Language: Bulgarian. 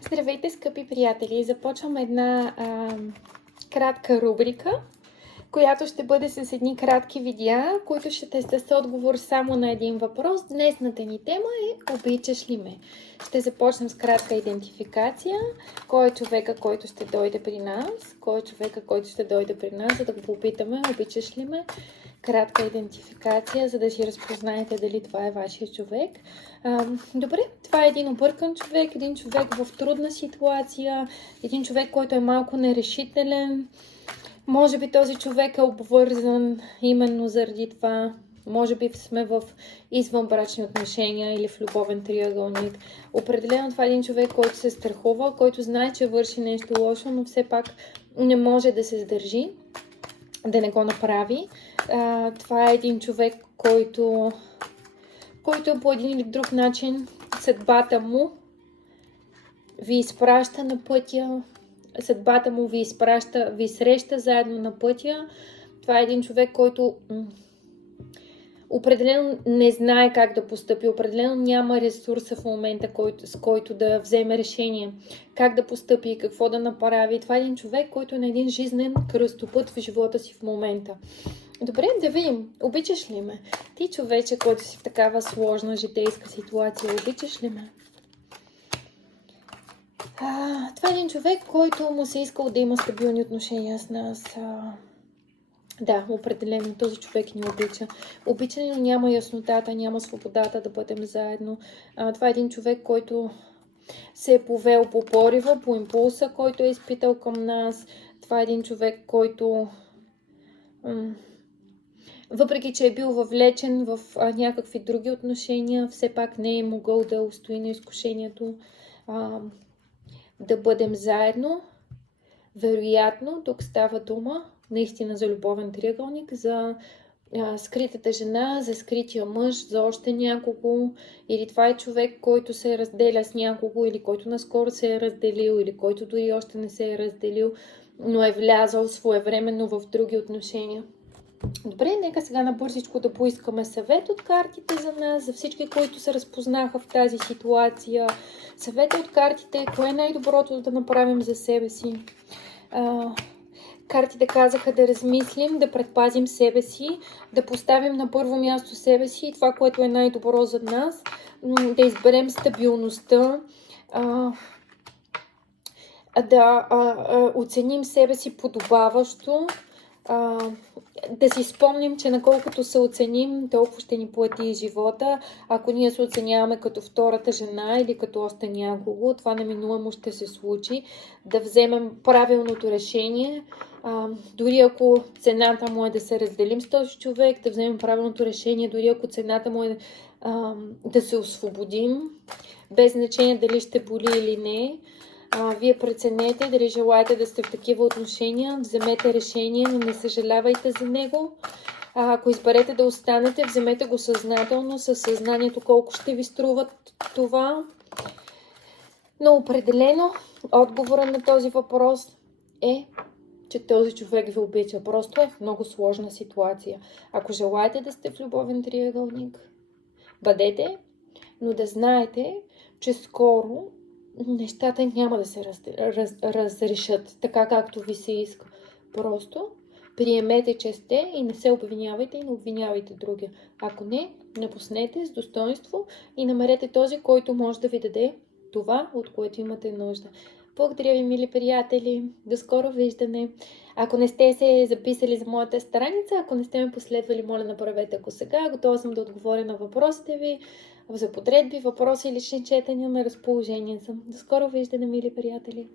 Здравейте, скъпи приятели! Започвам една кратка рубрика, която ще бъде с едни кратки видеа, които ще те с отговор само на един въпрос. Днесната ни тема е "Обичаш ли ме?" Ще започнем с кратка идентификация. Кой е човека, който ще дойде при нас? Кой е човека, който ще дойде при нас, за да го попитаме "Обичаш ли ме?" Кратка идентификация, за да си разпознаете дали това е вашия човек. Добре, това е един объркан човек, един човек в трудна ситуация, един човек, който е малко нерешителен. Може би този човек е обвързан именно заради това. Може би сме в извънбрачни отношения или в любовен триъгълник. Определено това е един човек, който се страхува, който знае, че върши нещо лошо, но все пак не може да се сдържи, да не го направи. Това е един човек, който по един или друг начин съдбата му ви изпраща на пътя, съдбата му ви среща заедно на пътя. Това е един човек, който определено не знае как да постъпи, определено няма ресурса в момента, с който да вземе решение как да постъпи и какво да направи. Това е един човек, който е на един жизнен кръстопът в живота си в момента. Добре, да видим. Обичаш ли ме? Ти, човече, който си в такава сложна житейска ситуация, обичаш ли ме? Това е един човек, който му се искал да има стабилни отношения с нас. Да, определено този човек ни обича. Обича ни, но няма яснотата, няма свободата да бъдем заедно. Това е един човек, който се е повел по порива, по импулса, който е изпитал към нас. Това е един човек, който въпреки че е бил въвлечен в някакви други отношения, все пак не е могъл да устои на изкушението да бъдем заедно. Вероятно, тук става дума наистина за любовен триъгълник, за скритата жена, за скрития мъж, за още някого, или това е човек, който се разделя с някого, или който наскоро се е разделил, или който дори още не се е разделил, но е влязал своевременно в други отношения. Добре, нека сега набързичко да поискаме съвет от картите за нас, за всички, които се разпознаха в тази ситуация. Съвет от картите, кое е най-доброто да направим за себе си. Картите казаха да размислим, да предпазим себе си, да поставим на първо място себе си и това, което е най-добро за нас, да изберем стабилността, да оценим себе си подобаващо, да си спомним, че наколкото се оценим, толкова ще ни плати живота. Ако ние се оценяваме като втората жена или като още някого, това неминуемо ще се случи. Да вземем правилното решение, дори ако цената му е да се разделим с този човек, да вземем правилното решение, дори ако цената му е да се освободим, без значение дали ще боли или не. Вие преценете дали желаете да сте в такива отношения, вземете решение, но не съжалявайте за него. Ако изберете да останете, вземете го съзнателно, със съзнанието колко ще ви струва това. Но определено отговора на този въпрос е, че този човек ви обича. Просто е в много сложна ситуация. Ако желаете да сте в любовен триъгълник, бъдете, но да знаете, че скоро нещата няма да се разрешат така, както ви се иска. Просто приемете, че сте и не се обвинявайте и не обвинявайте другия. Ако не, напуснете с достоинство и намерете този, който може да ви даде това, от което имате нужда. Благодаря ви, мили приятели. До скоро виждане. Ако не сте се записали за моята страница, ако не сте ме последвали, моля направете го сега. Готова съм да отговоря на въпросите ви. За подредби, въпроси и лични четения на разположение съм. До скоро виждане, мили приятели.